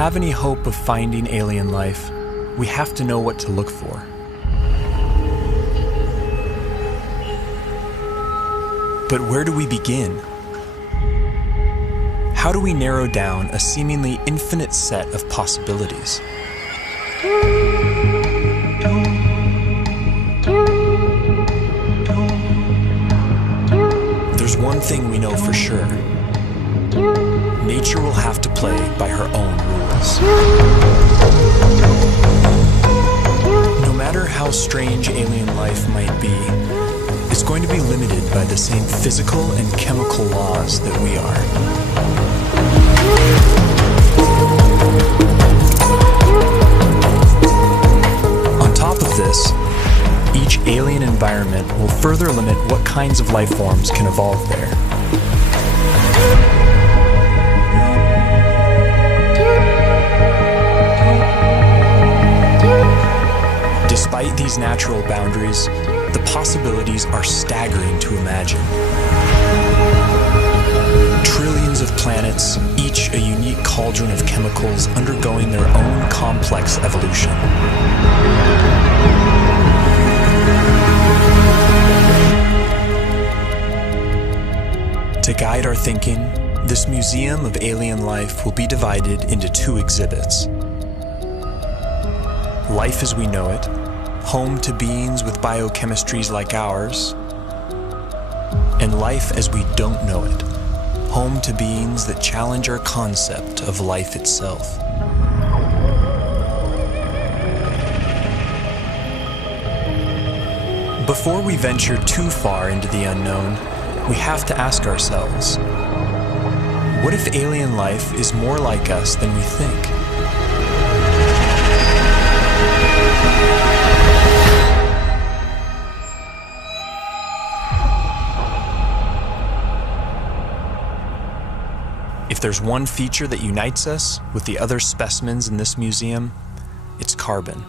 have any hope of finding alien life, we have to know what to look for. But where do we begin? How do we narrow down a seemingly infinite set of possibilities? There's one thing we know for sure. Nature will have to play by her own rules. No matter how strange alien life might be, it's going to be limited by the same physical and chemical laws that we are. On top of this, each alien environment will further limit what kinds of life forms can evolve there. Despite these natural boundaries, the possibilities are staggering to imagine. Trillions of planets, each a unique cauldron of chemicals undergoing their own complex evolution. To guide our thinking, this museum of alien life will be divided into two exhibits. Life as we know it, home to beings with biochemistries like ours, and life as we don't know it, home to beings that challenge our concept of life itself. Before we venture too far into the unknown, we have to ask ourselves, what if alien life is more like us than we think? If there's one feature that unites us with the other specimens in this museum, it's carbon.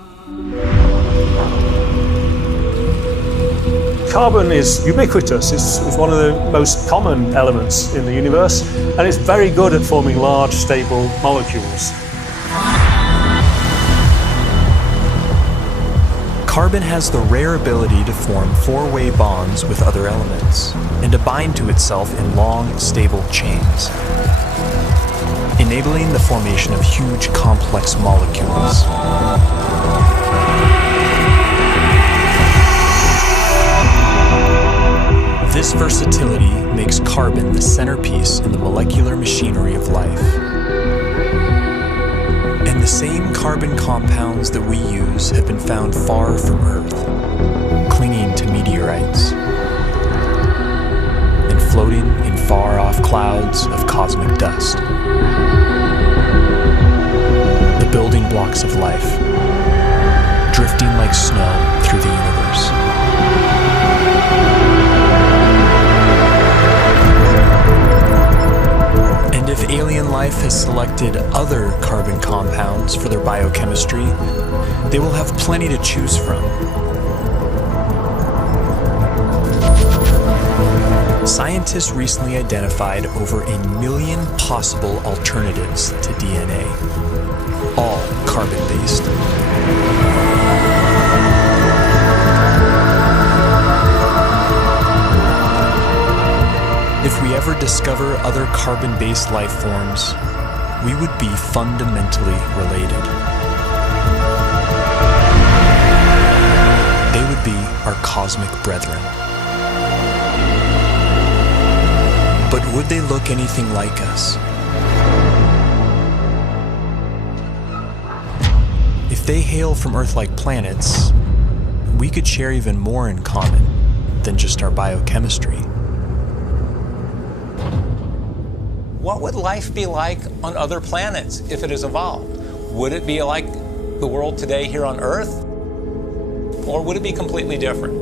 Carbon is ubiquitous. It's one of the most common elements in the universe, and it's very good at forming large, stable molecules. Carbon has the rare ability to form four-way bonds with other elements and to bind to itself in long, stable chains, enabling the formation of huge, complex molecules. This versatility makes carbon the centerpiece in the molecular machinery of life. And the same carbon compounds that we use have been found far from Earth, clinging to meteorites and floating in far-off clouds of cosmic dust. The building blocks of life, drifting like snow through the universe. And if alien life has selected other carbon compounds for their biochemistry, they will have plenty to choose from. Scientists recently identified over 1 million possible alternatives to DNA, all carbon-based. If we ever discover other carbon-based life forms, we would be fundamentally related. They would be our cosmic brethren. But would they look anything like us? If they hail from Earth-like planets, we could share even more in common than just our biochemistry. What would life be like on other planets if it has evolved? Would it be like the world today here on Earth? Or would it be completely different?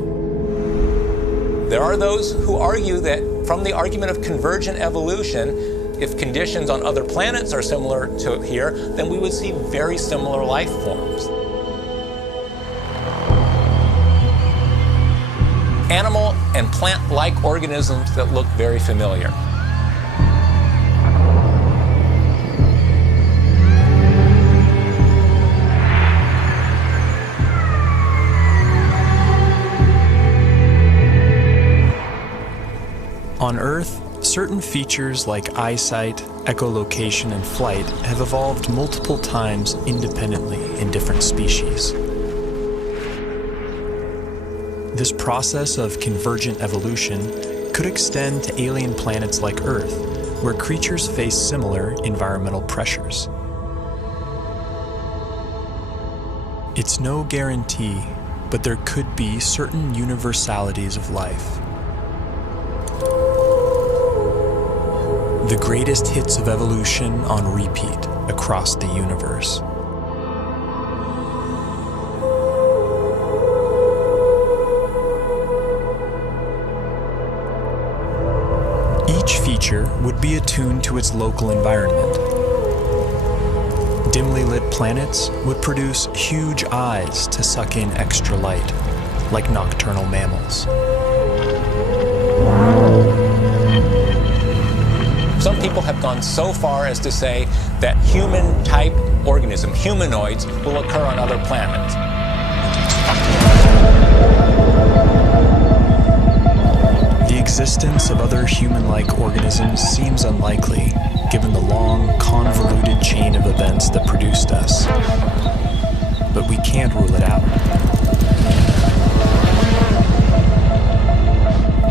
There are those who argue that from the argument of convergent evolution, if conditions on other planets are similar to here, then we would see very similar life forms. Animal and plant-like organisms that look very familiar. certain features like eyesight, echolocation, and flight have evolved multiple times independently in different species. This process of convergent evolution could extend to alien planets like Earth, where creatures face similar environmental pressures. It's no guarantee, but there could be certain universalities of life. The greatest hits of evolution on repeat across the universe. Each feature would be attuned to its local environment. Dimly lit planets would produce huge eyes to suck in extra light, like nocturnal mammals. Some people have gone so far as to say that human-type organisms, humanoids, will occur on other planets. The existence of other human-like organisms seems unlikely, given the long, convoluted chain of events that produced us. But we can't rule it out.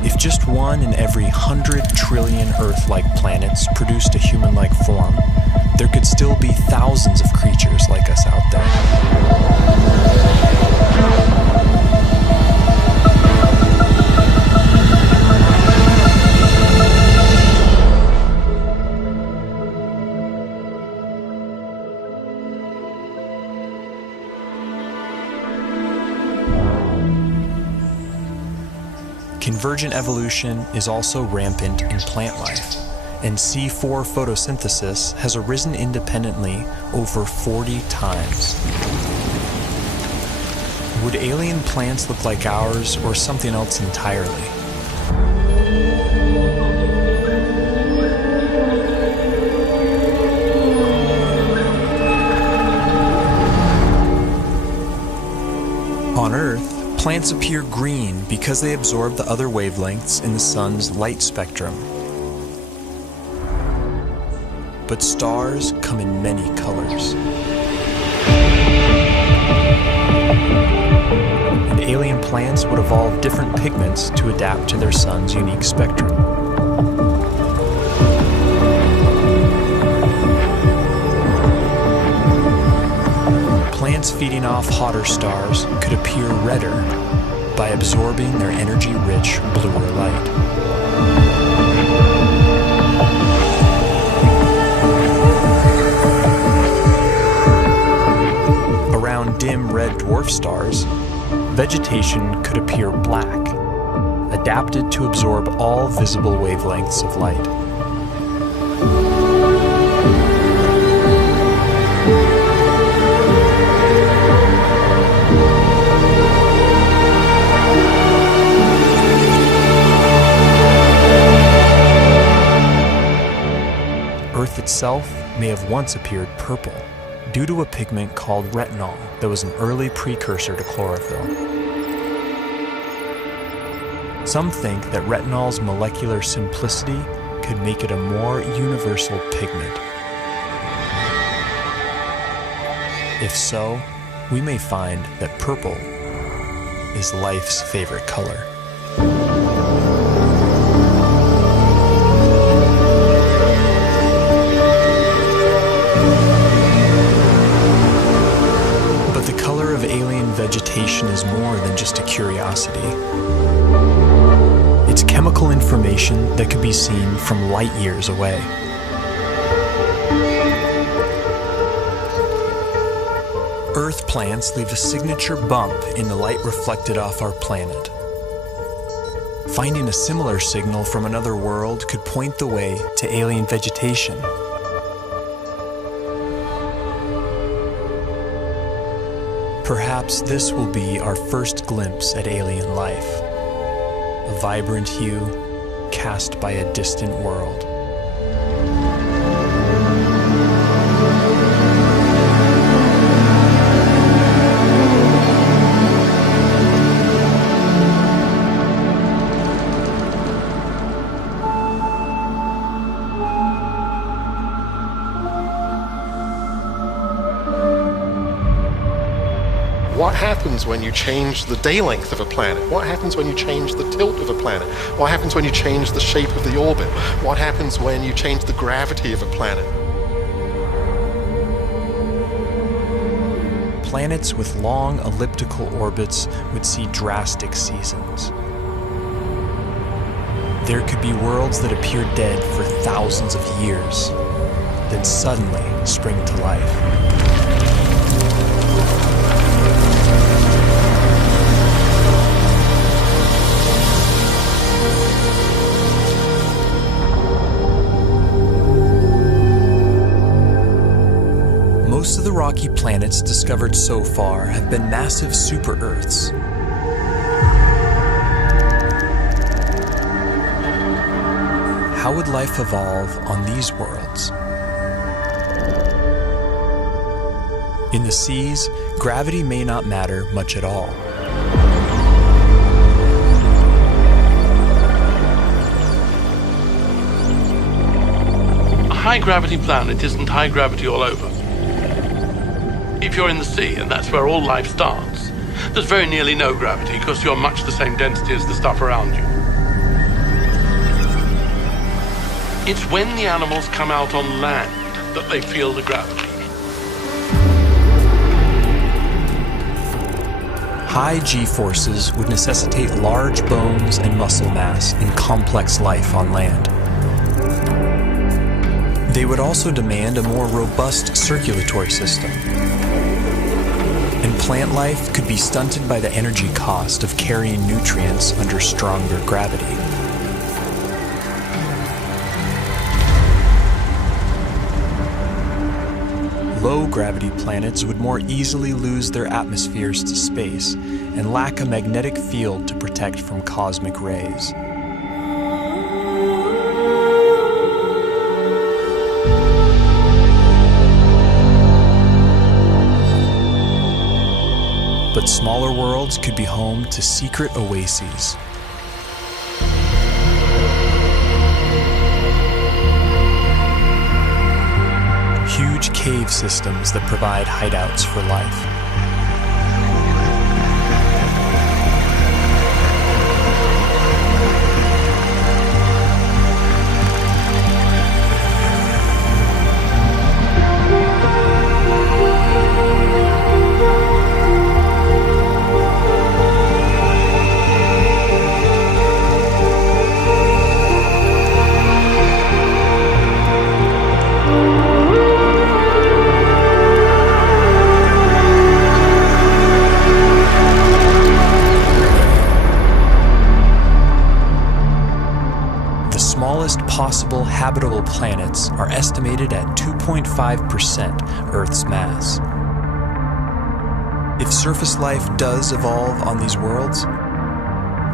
If just one in every 100 trillion Earth-like planets produced a human-like form, there could still be thousands of creatures like us out there. Convergent evolution is also rampant in plant life, and C4 photosynthesis has arisen independently over 40 times. Would alien plants look like ours or something else entirely? On Earth, plants appear green because they absorb the other wavelengths in the sun's light spectrum. But stars come in many colors. And alien plants would evolve different pigments to adapt to their sun's unique spectrum. Plants feeding off hotter stars could appear redder by absorbing their energy-rich bluer light. Around dim red dwarf stars, vegetation could appear black, adapted to absorb all visible wavelengths of light. Earth itself may have once appeared purple due to a pigment called retinol that was an early precursor to chlorophyll. Some think that retinol's molecular simplicity could make it a more universal pigment. If so, we may find that purple is life's favorite color. Vegetation is more than just a curiosity. It's chemical information that could be seen from light years away. Earth plants leave a signature bump in the light reflected off our planet. Finding a similar signal from another world could point the way to alien vegetation. Perhaps this will be our first glimpse at alien life, a vibrant hue cast by a distant world. What happens when you change the day length of a planet? What happens when you change the tilt of a planet? What happens when you change the shape of the orbit? What happens when you change the gravity of a planet? Planets with long elliptical orbits would see drastic seasons. There could be worlds that appear dead for thousands of years, then suddenly spring to life. Most of the rocky planets discovered so far have been massive super-Earths. How would life evolve on these worlds? In the seas, gravity may not matter much at all. A high-gravity planet isn't high gravity all over. If you're in the sea, and that's where all life starts, there's very nearly no gravity because you're much the same density as the stuff around you. It's when the animals come out on land that they feel the gravity. High G-forces would necessitate large bones and muscle mass in complex life on land. They would also demand a more robust circulatory system. And plant life could be stunted by the energy cost of carrying nutrients under stronger gravity. Low-gravity planets would more easily lose their atmospheres to space and lack a magnetic field to protect from cosmic rays. But smaller worlds could be home to secret oases. Huge cave systems that provide hideouts for life. Possible habitable planets are estimated at 2.5% Earth's mass. If surface life does evolve on these worlds,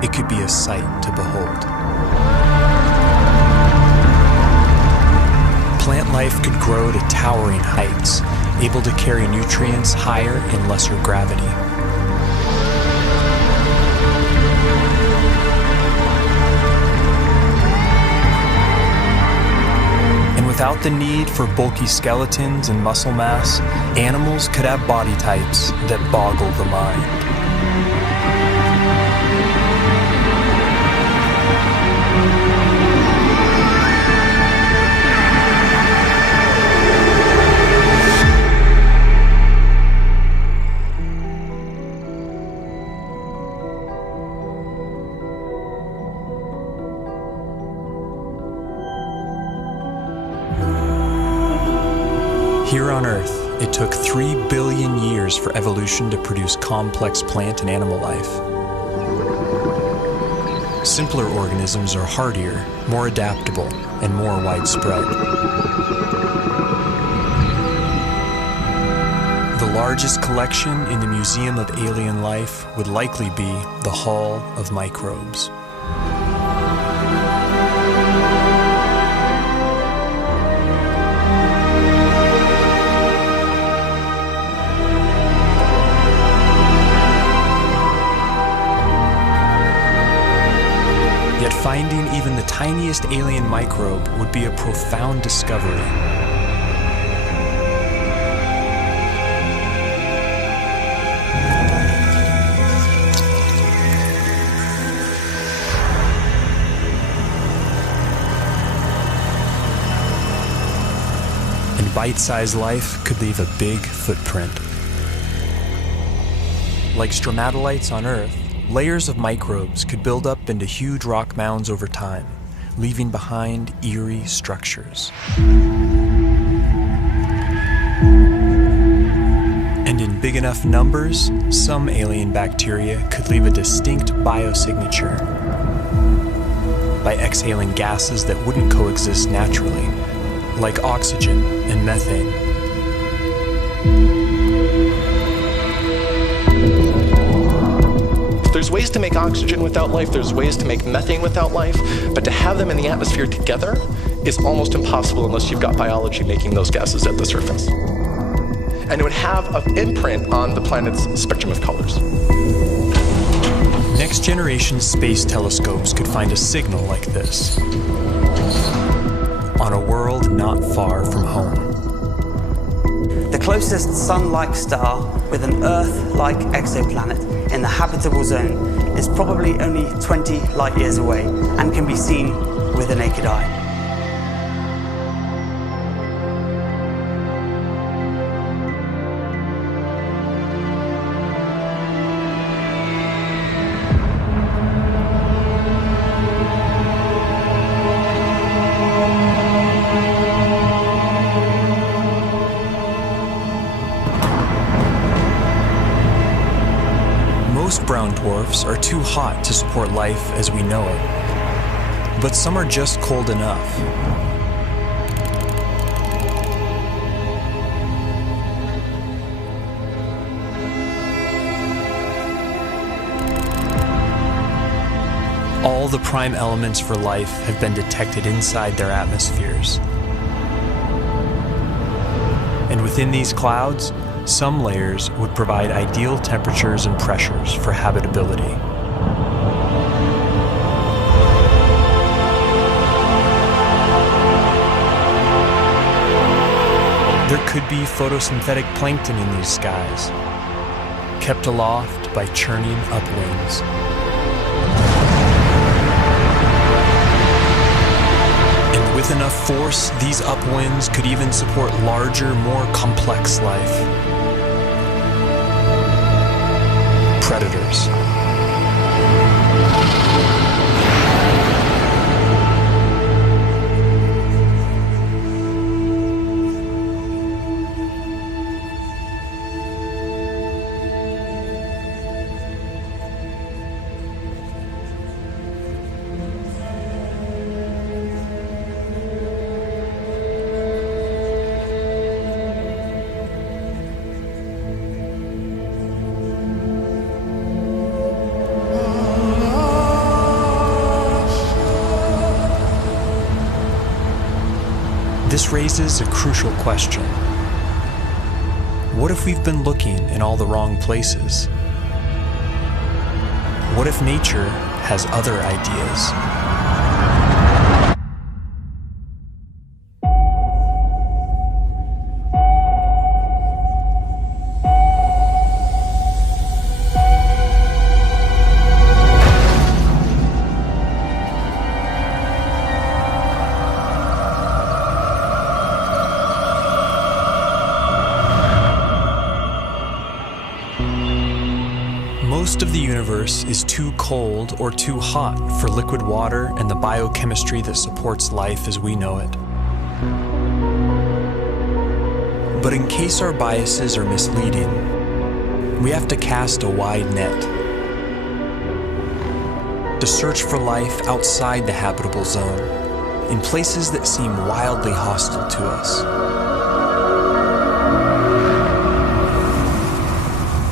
it could be a sight to behold. Plant life could grow to towering heights, able to carry nutrients higher in lesser gravity. Without the need for bulky skeletons and muscle mass, animals could have body types that boggle the mind. Here on Earth, it took 3 billion years for evolution to produce complex plant and animal life. Simpler organisms are hardier, more adaptable, and more widespread. The largest collection in the Museum of Alien Life would likely be the Hall of Microbes. Yet finding even the tiniest alien microbe would be a profound discovery. and bite-sized life could leave a big footprint. Like stromatolites on Earth, layers of microbes could build up into huge rock mounds over time, leaving behind eerie structures. And in big enough numbers, some alien bacteria could leave a distinct biosignature by exhaling gases that wouldn't coexist naturally, like oxygen and methane. There's ways to make oxygen without life, there's ways to make methane without life, but to have them in the atmosphere together is almost impossible unless you've got biology making those gases at the surface. And it would have an imprint on the planet's spectrum of colors. Next-generation space telescopes could find a signal like this on a world not far from home. The closest Sun-like star with an Earth-like exoplanet in the habitable zone is probably only 20 light years away and can be seen with the naked eye. Most brown dwarfs are too hot to support life as we know it, but some are just cold enough. All the prime elements for life have been detected inside their atmospheres. And within these clouds, some layers would provide ideal temperatures and pressures for habitability. There could be photosynthetic plankton in these skies, kept aloft by churning upwinds. And with enough force, these upwinds could even support larger, more complex life. Predators. This raises a crucial question. What if we've been looking in all the wrong places? What if nature has other ideas? Most of the universe is too cold or too hot for liquid water and the biochemistry that supports life as we know it. But in case our biases are misleading, we have to cast a wide net to search for life outside the habitable zone, in places that seem wildly hostile to us.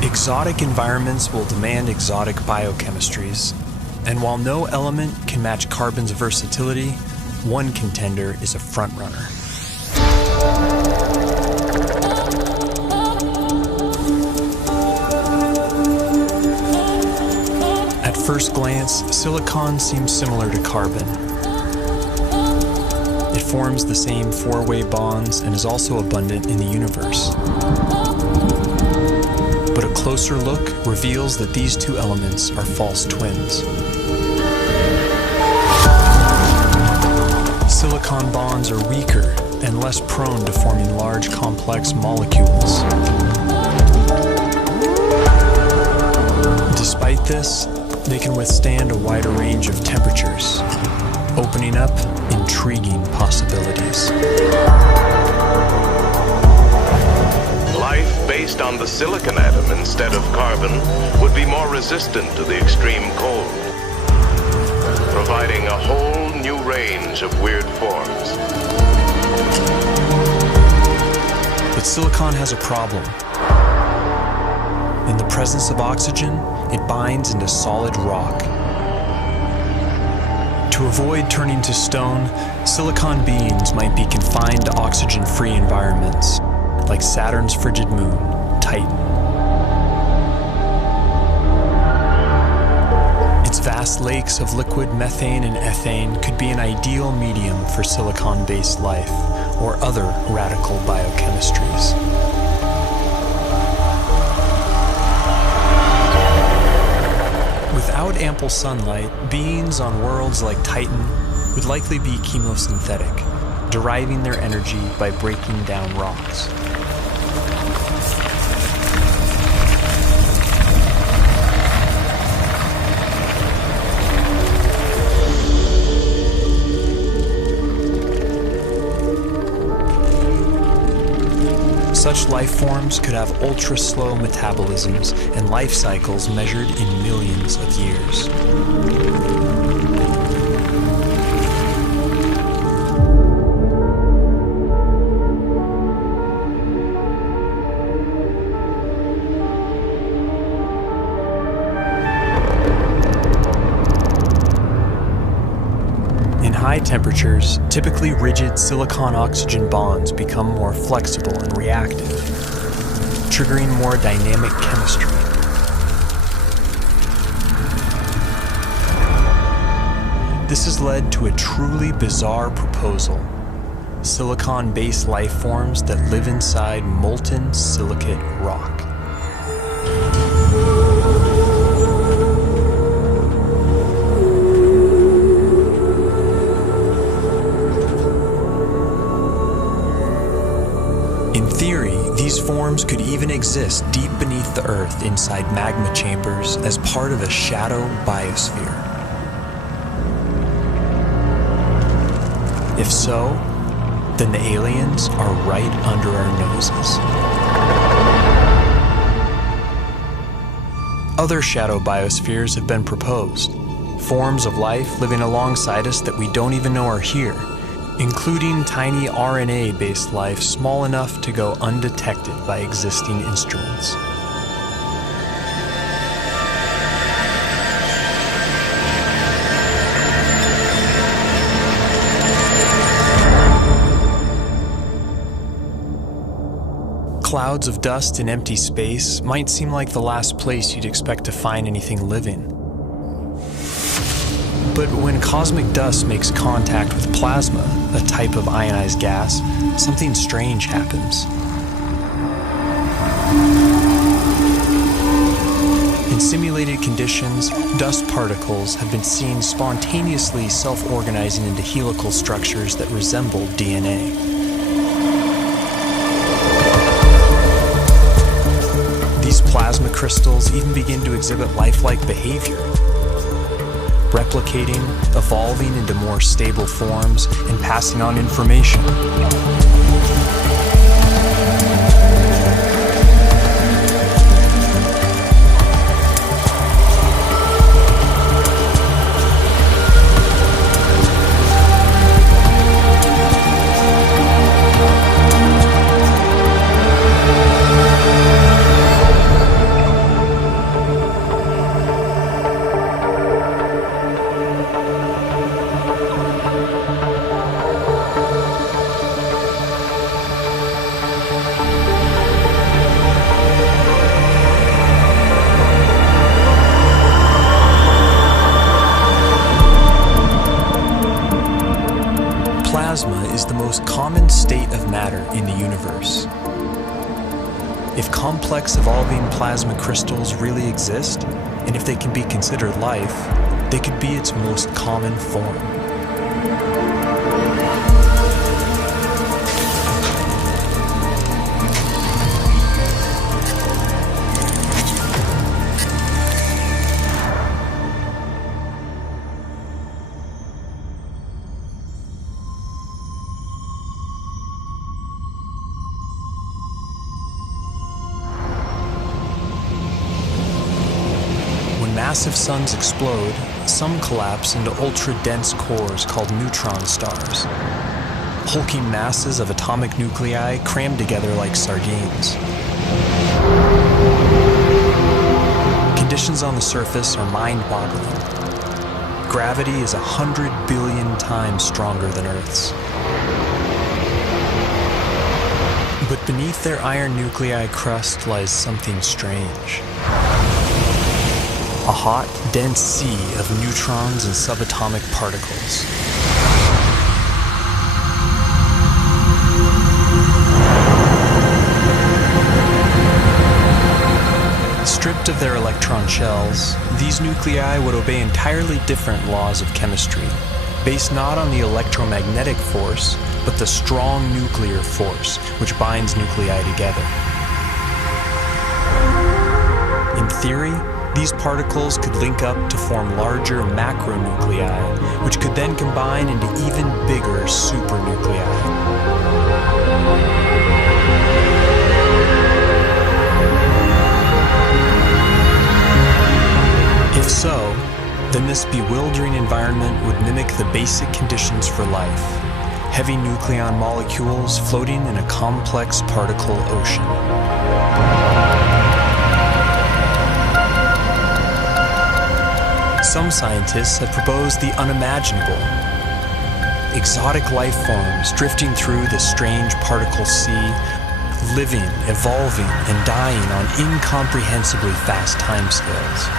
Exotic environments will demand exotic biochemistries, and while no element can match carbon's versatility, one contender is a frontrunner. At first glance, silicon seems similar to carbon. It forms the same four-way bonds and is also abundant in the universe. But a closer look reveals that these two elements are false twins. Silicon bonds are weaker and less prone to forming large, complex molecules. Despite this, they can withstand a wider range of temperatures, opening up intriguing possibilities. Life based on the silicon atom instead of carbon would be more resistant to the extreme cold, providing a whole new range of weird forms. But silicon has a problem. In the presence of oxygen, it binds into solid rock. To avoid turning to stone, silicon beings might be confined to oxygen-free environments, like Saturn's frigid moon, Titan. Its vast lakes of liquid methane and ethane could be an ideal medium for silicon-based life or other radical biochemistries. Without ample sunlight, beings on worlds like Titan would likely be chemosynthetic, deriving their energy by breaking down rocks. Such life forms could have ultra-slow metabolisms and life cycles measured in millions of years. In high temperatures, typically rigid silicon-oxygen bonds become more flexible and reactive, triggering more dynamic chemistry. This has led to a truly bizarre proposal: silicon-based life forms that live inside molten silicate rock. In theory, these forms could even exist deep beneath the Earth inside magma chambers as part of a shadow biosphere. If so, then the aliens are right under our noses. Other shadow biospheres have been proposed, forms of life living alongside us that we don't even know are here, including tiny RNA-based life small enough to go undetected by existing instruments. Clouds of dust in empty space might seem like the last place you'd expect to find anything living. But when cosmic dust makes contact with plasma, a type of ionized gas, something strange happens. In simulated conditions, dust particles have been seen spontaneously self-organizing into helical structures that resemble DNA. These plasma crystals even begin to exhibit lifelike behavior, replicating, evolving into more stable forms, and passing on information. Plasma is the most common state of matter in the universe. If complex evolving plasma crystals really exist, and if they can be considered life, they could be its most common form. massive suns explode, some collapse into ultra-dense cores called neutron stars. Hulking masses of atomic nuclei crammed together like sardines. Conditions on the surface are mind-boggling. Gravity is 100 billion times stronger than Earth's. But beneath their iron nuclei crust lies something strange. A hot, dense sea of neutrons and subatomic particles. Stripped of their electron shells, these nuclei would obey entirely different laws of chemistry, based not on the electromagnetic force, but the strong nuclear force which binds nuclei together. In theory, these particles could link up to form larger macronuclei, which could then combine into even bigger supernuclei. If so, then this bewildering environment would mimic the basic conditions for life: heavy nucleon molecules floating in a complex particle ocean. Some scientists have proposed the unimaginable: exotic life forms drifting through the strange particle sea, living, evolving, and dying on incomprehensibly fast timescales.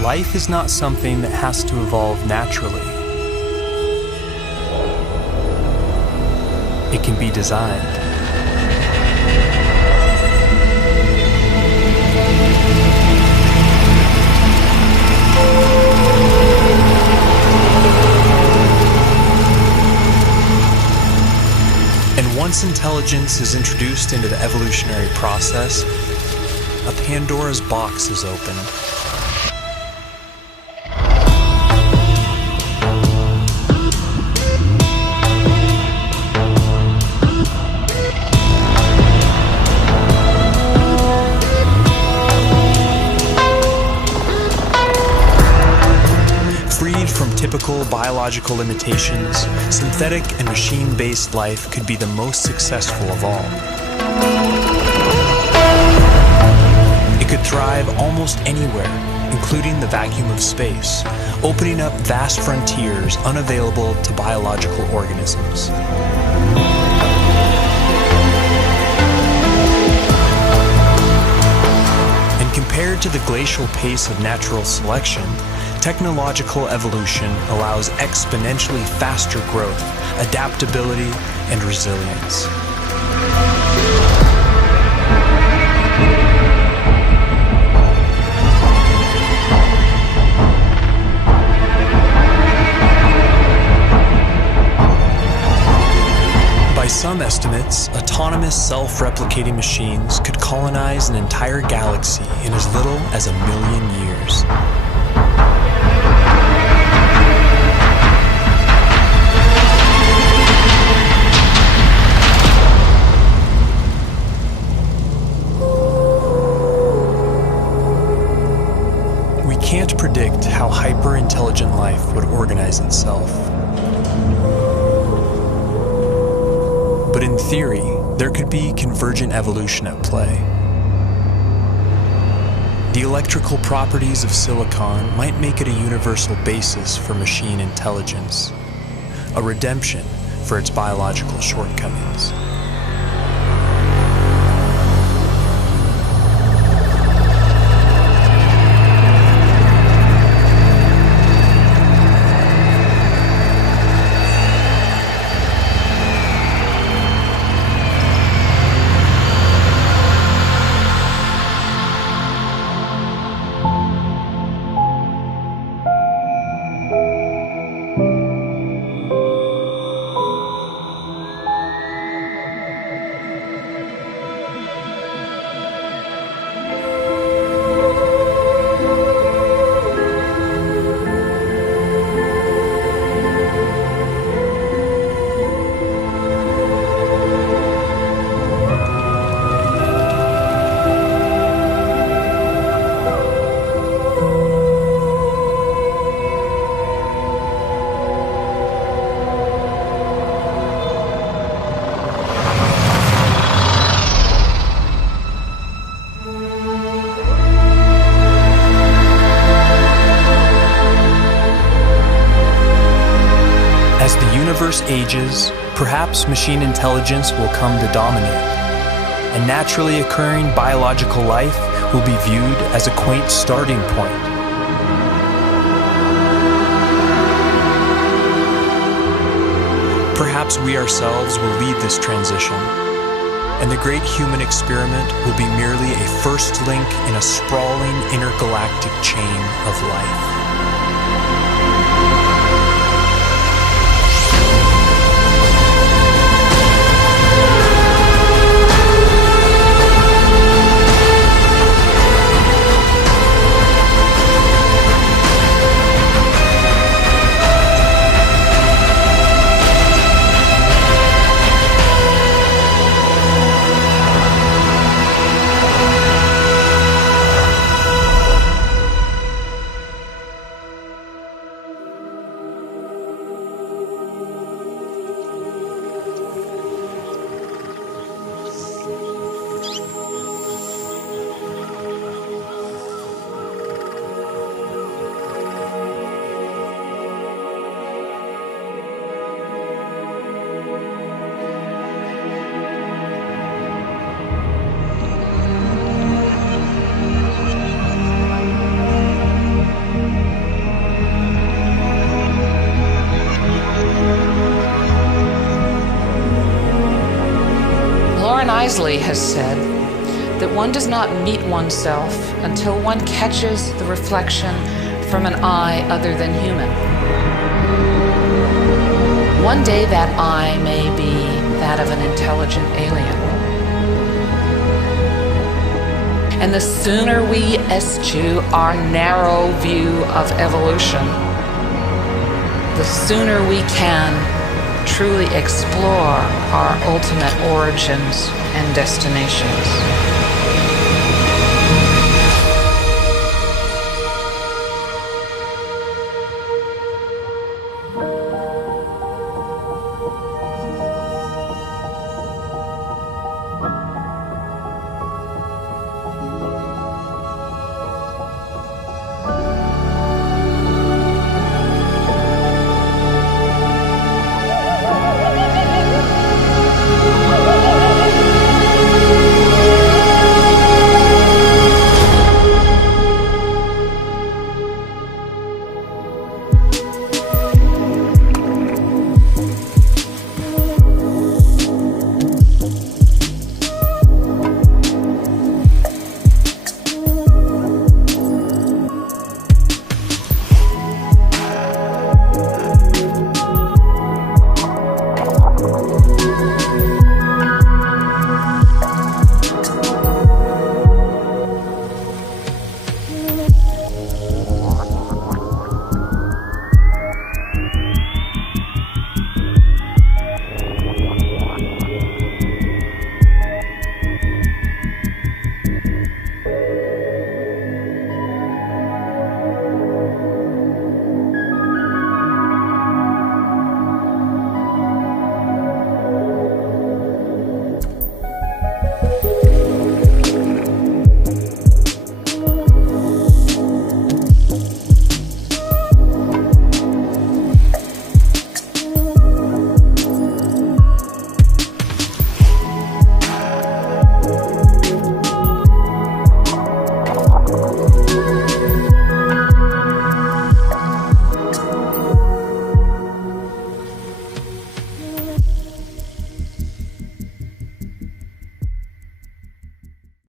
Life is not something that has to evolve naturally. It can be designed. And once intelligence is introduced into the evolutionary process, a Pandora's box is opened. Typical biological limitations, synthetic and machine-based life could be the most successful of all. It could thrive almost anywhere, including the vacuum of space, opening up vast frontiers unavailable to biological organisms. And compared to the glacial pace of natural selection, technological evolution allows exponentially faster growth, adaptability, and resilience. By some estimates, autonomous self-replicating machines could colonize an entire galaxy in as little as 1 million years. Can't predict how hyper-intelligent life would organize itself. But in theory, there could be convergent evolution at play. The electrical properties of silicon might make it a universal basis for machine intelligence, a redemption for its biological shortcomings. universe ages, perhaps machine intelligence will come to dominate, and naturally occurring biological life will be viewed as a quaint starting point. Perhaps we ourselves will lead this transition, and the great human experiment will be merely a first link in a sprawling intergalactic chain of life. Has said that one does not meet oneself until one catches the reflection from an eye other than human. One day that eye may be that of an intelligent alien. And the sooner we eschew our narrow view of evolution, the sooner we can truly explore our ultimate origins and destinations.